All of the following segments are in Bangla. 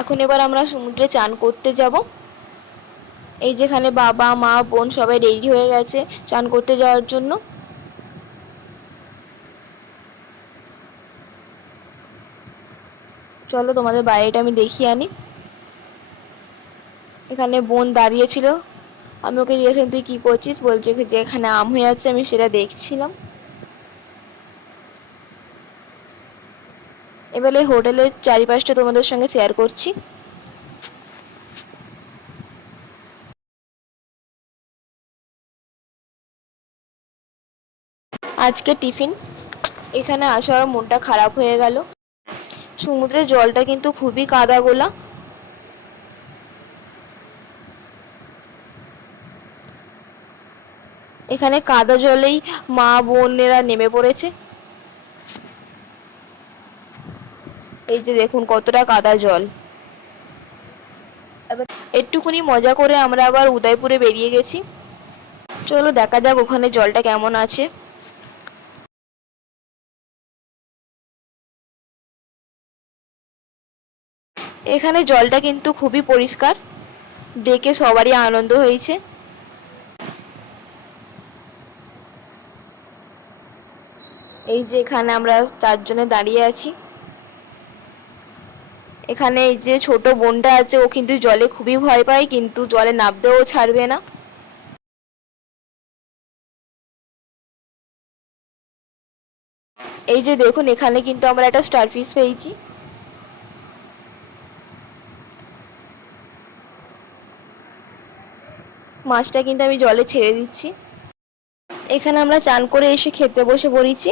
এখন এবার আমরা সমুদ্রে চান করতে যাব। এই যেখানে বাবা মা বোন সবাই রেডি হয়ে গেছে চান করতে যাওয়ার জন্য। চলো তোমাদের বাইরেটা আমি দেখিয়ে আনি। এখানে বোন দাঁড়িয়েছিল, আমি ওকে জিজ্ঞেসালাম তুই কী করছিস, বলছে যে এখানে আম হয়ে যাচ্ছে, আমি সেটা দেখছিলাম। এবারে হোটেলের চারিপাশটা তোমাদের সঙ্গে শেয়ার করছি। আজকে টিফিন, এখানে আসার মনটা খারাপ হয়ে গেল। সমুদ্রের জলটা কিন্তু খুবই কাদা গোলা। এখানে কাদা জলেই মা বোনেরা নেমে পড়েছে। এই যে দেখুন কতটা কাদা জল। এবার একটুখানি মজা করে আমরা আবার উদয়পুরে বেরিয়ে গেছি। চলো দেখা যাক ওখানে জলটা কেমন আছে। এখানে জলটা কিন্তু খুবই পরিষ্কার, দেখে সবারই আনন্দ হয়েছে। এই যে এখানে আমরা চারজনে দাঁড়িয়ে আছি। এখানে এই যে ছোট বোনটা আছে, ও কিন্তু জলে খুবই ভয় পায়, কিন্তু জলে নামতেও ছাড়বে না। এই যে দেখুন এখানে কিন্তু আমরা একটা স্টারফিশ পেয়েছি। মাছটা কিন্তু আমি জলে ছেড়ে দিচ্ছি। এখানে আমরা চান করে এসে খেতে বসে পড়েছি।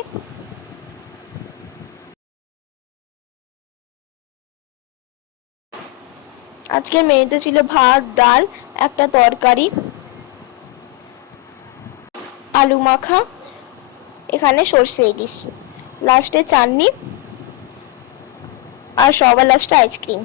আজকের মেনুতে ছিল ভাত, ডাল, একটা তরকারি, আলু মাখা, এখানে সর্ষে ইলিশ, লাস্টে চাটনি, আর সবার লাস্টে আইসক্রিম।